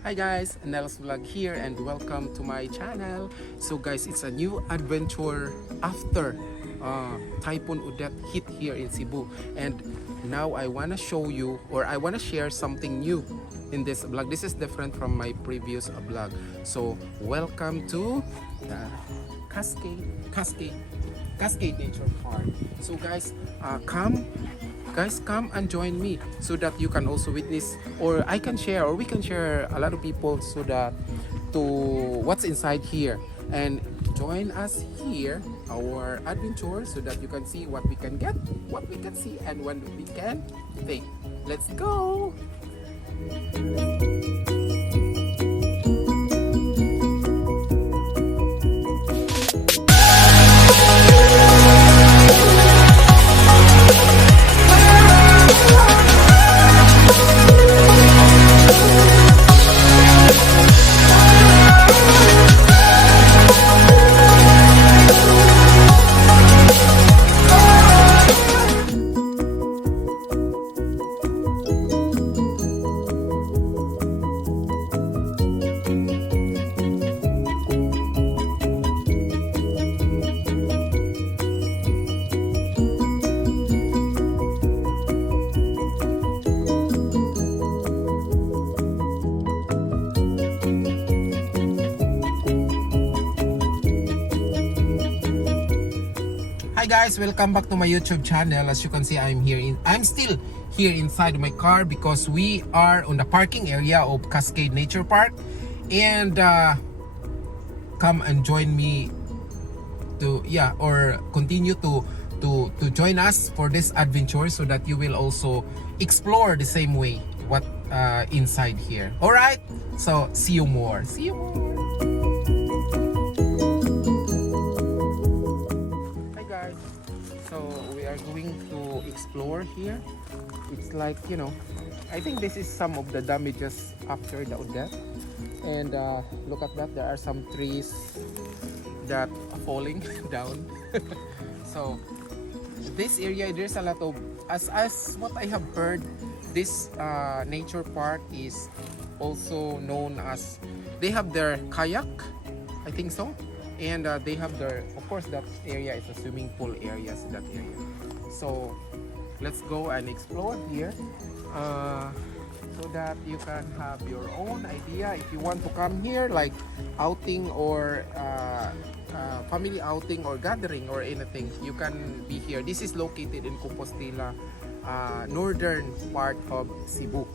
Hi guys, NelsVlog here and welcome to my channel. So guys, it's a new adventure after Typhoon Odette hit here in Cebu, and now I want to show you, or I want to share something new in this vlog. This is different from my previous vlog. So welcome to the Cascade Nature Park. So guys, come and join me so that you can also witness, or I can share, or we can share a lot of people so that to what's inside here, and join us here our adventure so that you can see what we can get, what we can see, and what we can take. Let's go. Hi guys, welcome back to my YouTube channel. As you can see, I'm still here inside my car because we are on the parking area of Cascade Nature Park, and come and join me to continue to join us for this adventure so that you will also explore the same way what inside here. All right, so see you more. So we are going to explore here. It's like, I think this is some of the damages after the Odette. And look at that, there are some trees that are falling down. So this area, there's a lot of, as what I have heard, this nature park is also known as, they have their kayak, I think so. And they have their, of course, that area is a swimming pool area, so that area. So let's go and explore here so that you can have your own idea. If you want to come here, like outing or family outing or gathering or anything, you can be here. This is located in Compostela, northern part of Cebu.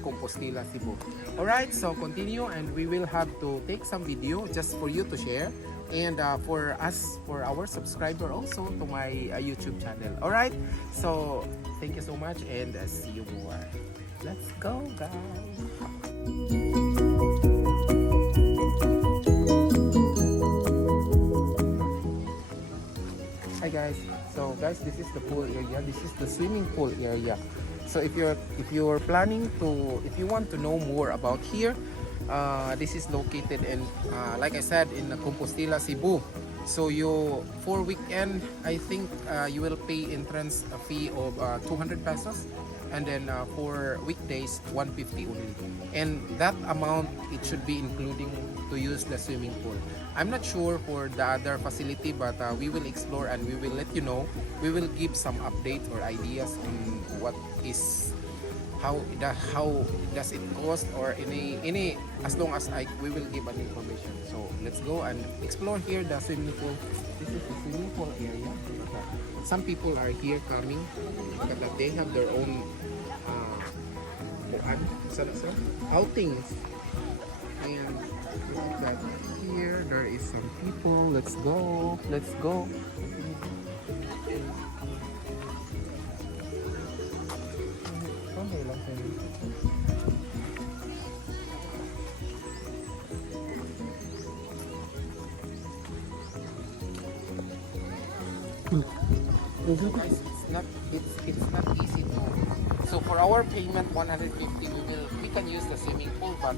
Compostela Cebu. Alright, so continue, and we will have to take some video just for you to share, and for our subscriber also to my YouTube channel. Alright, so thank you so much, and see you more. Let's go, guys. Hi guys, so guys, this is the pool area. This is the swimming pool area. So if you're planning to, if you want to know more about here, this is located in, like I said, in Compostela, Cebu. So for weekend, I think you will pay entrance fee of 200 pesos, and then for weekdays 150 only. And that amount, it should be including to use the swimming pool. I'm not sure for the other facility, but we will explore and we will let you know. We will give some updates or ideas on what is, how does it cost, or any as long as we will give an information. So let's go and explore here the swimming pool. This is the swimming pool area. Some people are here coming. Look at that, they have their own outings. And look at that, here there is some people. Let's go. Guys, it's not easy to, so for our payment 150, we can use the swimming pool, but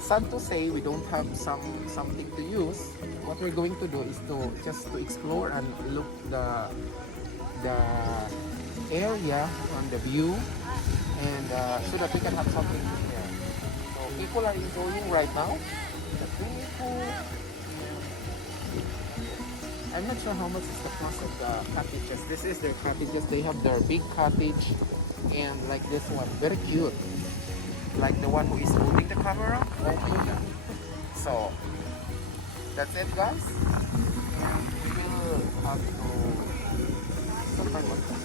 sad to say we don't have something to use. What we're going to do is to just to explore and look the area on the view, and so that we can have something to share. So people are enjoying right now. The swimming pool. I'm not sure how much is the cost of the cottages. This is their cottages. They have their big cottage and like this one, very cute. Like the one who is holding the camera. Oh my god. So that's it, guys. And we will have to something like that.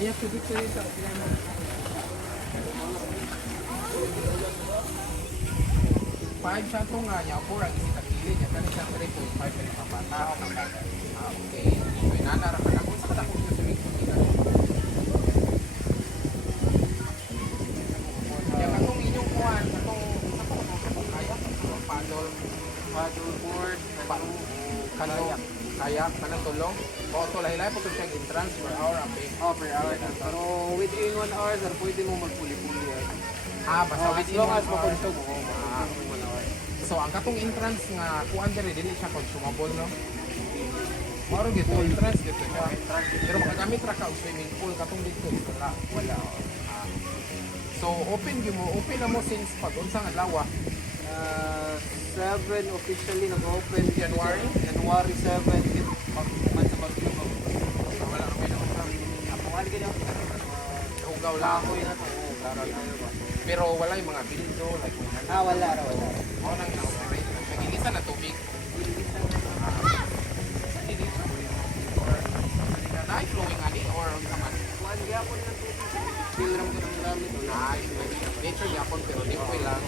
Ada tubig sa ito. Five siya ito nga niya. 4 ang isi kakili niya. Kani siya 3.5 na ipapata. Okay. So inanara ka na. Kung saan ako yung swimming pool nila. Yan atong inyong kuhan. Atong kaya. Paddle board. Kayak. Kayak. Kanang tulong. O, ito lahi-lahi po ito siyang entrance per hour. Per hour. Pero within 1 hour, sir, pwede mo magpuli-puli. Basta As within long 1 as hour. makonsum mo. So, ang katong entrance nga, kuan diri dili siya consumable, no? Maro dito, entrance dito siya. Pero makagamit ra ka og swimming pool katong dito, wala. So, open na mo since pag unsa nga adlaw? 7 officially nag-open January 7 months about to go. wala kami na unsa. Pungan gina. Ugaw lang ako. na to. Klaro tayo ba. Pero wala yung mga bildo like Wala. Ako nang na-operate lang siya. Ilisan na tubig. Na-flowing ani or unsa man? Kuan gyapon ng tubig. Feel ram ko ng gamit. Nature yapon pero di ko lang.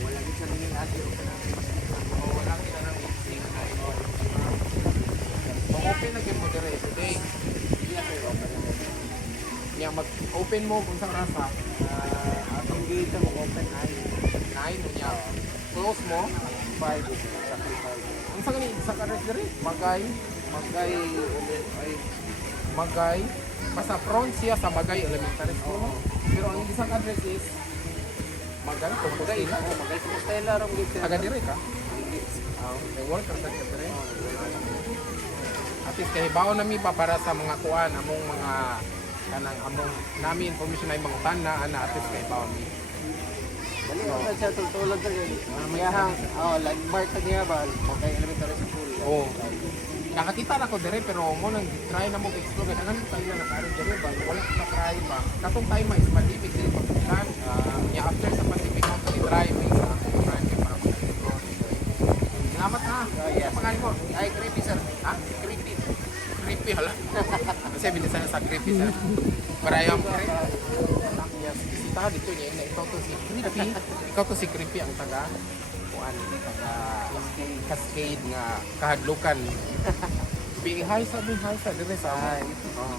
Wala gid sa ningin ati o kana. Wala kita nang mixing na ito. So, open na mo dire today. Yang mag-open mo kung saan rasa. Atong gate mo open 9 niya. Close mo. 5 exactly 5. Ang saan sa kares dire? Magay. Magay. Basta front siya sa Magay Elementary School. Pero ang isang address is Magay, Compostela. Magay Compostela ram gate. Taga dire ka? May worker sa dire. At least kahibaw nami pa para sa mga kuan among mga kanang among nami information ay mga tanda ana at least kahibaw mi. Dali ang sa tulad sa mayahang landmark sa niya ba Magay Elementary School. Oh. Nakakita na ko dire pero mo nang try na mo explore kanang tayo na karo dire ba wala ka try ba. Katong time is pandemic dili pa kan. Ya after sa pandemic mo try may sa try para explore. Salamat ha. Yes. Pangalan mo? Ay creepy sir. Ha? Creepy. Creepy hala. Kasi binisan sa creepy sir. Para yung yes, bisita dito niya na ikaw to si Creepy. Ikaw to si Creepy ang taga kuan taga Cascade nga kahadlukan. Hi sa dire sa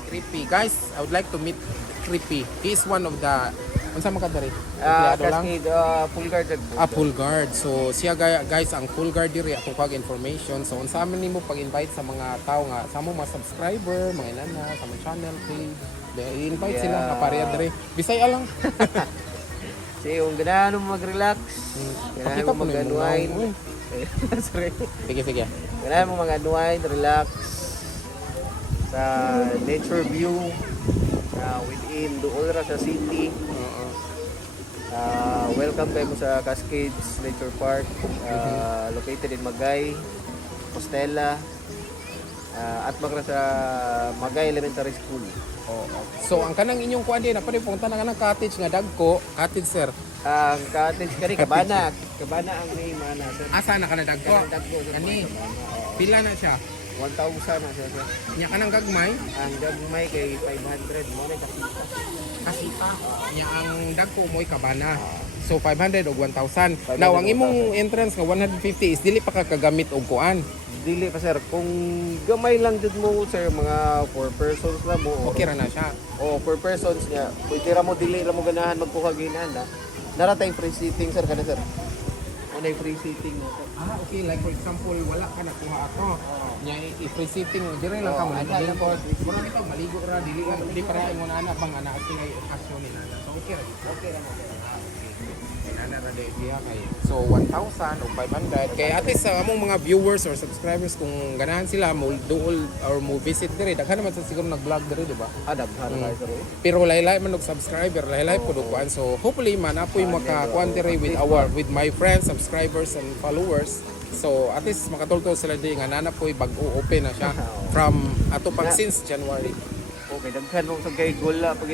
Creepy. Guys, I would like to meet Creepy. He is one of the unsa man ka diri? Cascade full guard. Full guard. So siya guys ang full guard diri akong pag information. So unsa man nimo pag-invite sa mga tao nga sa mo mga subscriber, mga inana sa mga channel page. I-invite sila nga pareha diri. Bisaya lang. Sige, kung ganahan mo mag-relax, ganahan mo mag-unwind. Sorry. Sige. Ganahan mo mag-unwind, relax sa nature view within Duolra sa city. Welcome kayo mo sa Cascades Nature Park, located in Magay, Compostela, at magra sa Magay Elementary School. So ang kanang inyong kuan din napari punta na kanang cottage nga dagko, cottage sir. Ang cottage kani Kabana ang name ana sir. Asa na kanang dagko? Kani pila na siya? 1,000 na siya sir. Nya kanang gagmay? Ang gagmay kay 500 mo na kasita. Kasita. Nya ang dagko mo'y Kabana. So 500 o 1,000. 500 Now ang 1,000. imong entrance nga 150 is dili pa ka kagamit og kuan. Dili pa sir, kung gamay lang jud mo sir, mga 4 persons na mo. Okay ra na siya. O 4 persons niya, pwede ra mo dili ra mo ganahan magkuhaginan na. Naratay free seating sir kana sir. Ano yung free seating mo sir? Okay, like for example, wala ka nakuha ato. Nya i-free sitting dire lang ka mo maligo. Mura bitaw maligo ra dili para mo na ana bang ana sila okasyon nila. So okay ra. Okay ra mo. na dahil siya kay. So 1,000 o 500 kay at least sa among mga viewers or subscribers kung ganahan sila mo duol or mo visit dire daghan naman sa siguro nag-vlog dire di ba? Daghan kayo sir. Pero laylay man og subscriber, laylay po kuan. So hopefully man apoy makakuan dire with my friends, subscribers and followers. So at least makatultol sila di nga nana po'y bag-o open na siya from ato pag since January. Okay, daghan mo sa kay gula pag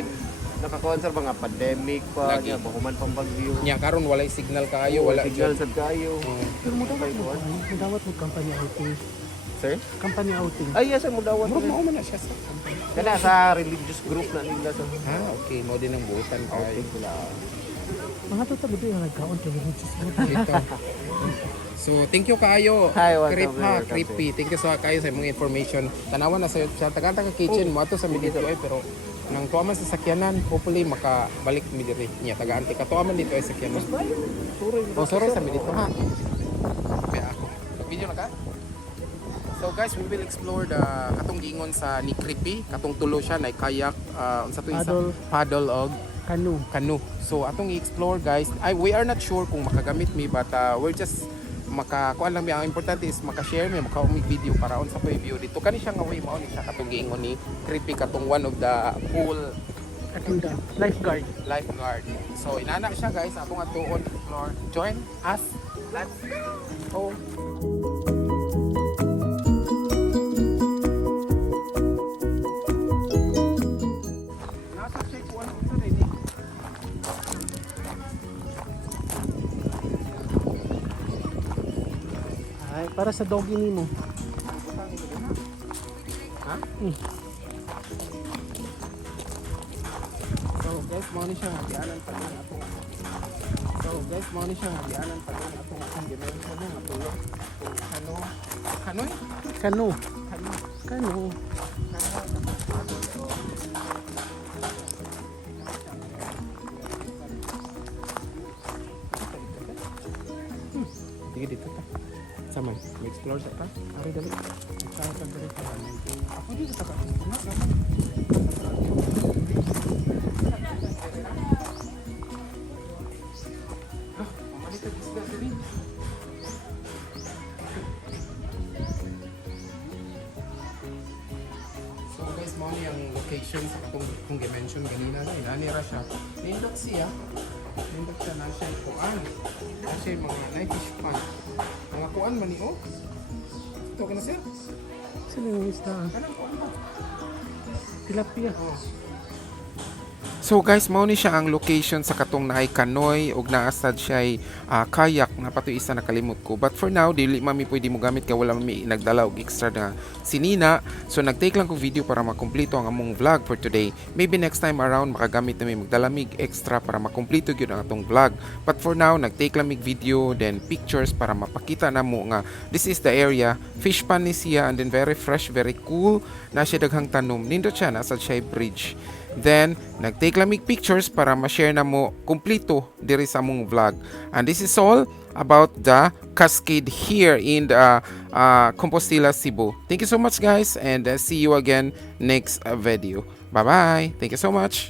nakakuan sa mga pandemic pa Lagi. niya, pahuman pang bagyo. Nya karon walay signal kayo, wala signal jud. sa kayo. Pero mudawat mo company outing. Sir? Company outing. Ay, yes, mo dawat. Murag mao man na siya sa. Kana sa religious group na nila sa Okay, mo din ang buutan kayo. outing sila. Mga tutag ito yung nagkaon kay religious group. Dito. So, thank you kayo. Hi, welcome, Creep ha, welcome, creepy. Thank you sa kayo sa mga information. Tanawan na sa taga kitchen mo ato sa mi dito ay pero nang tuwa man sa sakyanan, hopefully makabalik mi diri niya taga anti katuwa man dito ay sakyanan. Oh, sorry sa mi dito ha. Kaya ako. Video na ka? So guys, we will explore the katong gingon sa ni Creepy, katong tulo siya na kayak unsa to isa? Paddle og canoe. So atong i-explore guys. We are not sure kung makagamit mi but we're just makakuan lang mi. Ang importante is maka-share mi, maka-umig video para unsa po i-view dito. Kani siya nga way mao ni siya katong gingon ni Creepy katong one of the pool Lifeguard. So inana siya guys, atong atuon explore. Join us. Let's go. Nasa check one unsa din ni. Ay, para sa doggy nimo. Ha? So guys, mo ni siya nga dianan pa din ato. So guys, mo ni siya nga dianan pa din ato ang dimension ng ato. Kanoy? Canoe. Kano. Sige dito ta. Sama, explore sa pa. Ari dali. Kaya ka dali pa. Ako dito sa naman. Mamalita isla diri. So guys, mo ni ang location sa kung dimension ganina na inanira siya. Nindot siya. Nindot siya na siya kuan. Na siya yung mga night fish pond. Mga kuan man ni oh. Ito ka na siya. Sino yung isda? Kanang kuan ba? Tilapia. So guys, mao ni siya ang location sa katong naay kanoy ug naasad siya ay kayak nga patoy isa nakalimot ko. But for now, dili mami pwede mo gamit kay wala mami nagdala og extra na sinina. So nagtake lang ko video para makumpleto ang among vlog for today. Maybe next time around makagamit na may magdalamig extra para makumpleto gyud ang atong vlog. But for now, nagtake lang mig video then pictures para mapakita na mo nga this is the area. Fish pond ni siya and then very fresh, very cool. Na siya daghang tanom. Nindot siya nasa siya bridge. Then, nag-take lamig pictures para ma-share na mo kumplito diri sa mong vlog. And this is all about the cascade here in the Compostela Cebu. Thank you so much guys and see you again next video. Bye-bye. Thank you so much.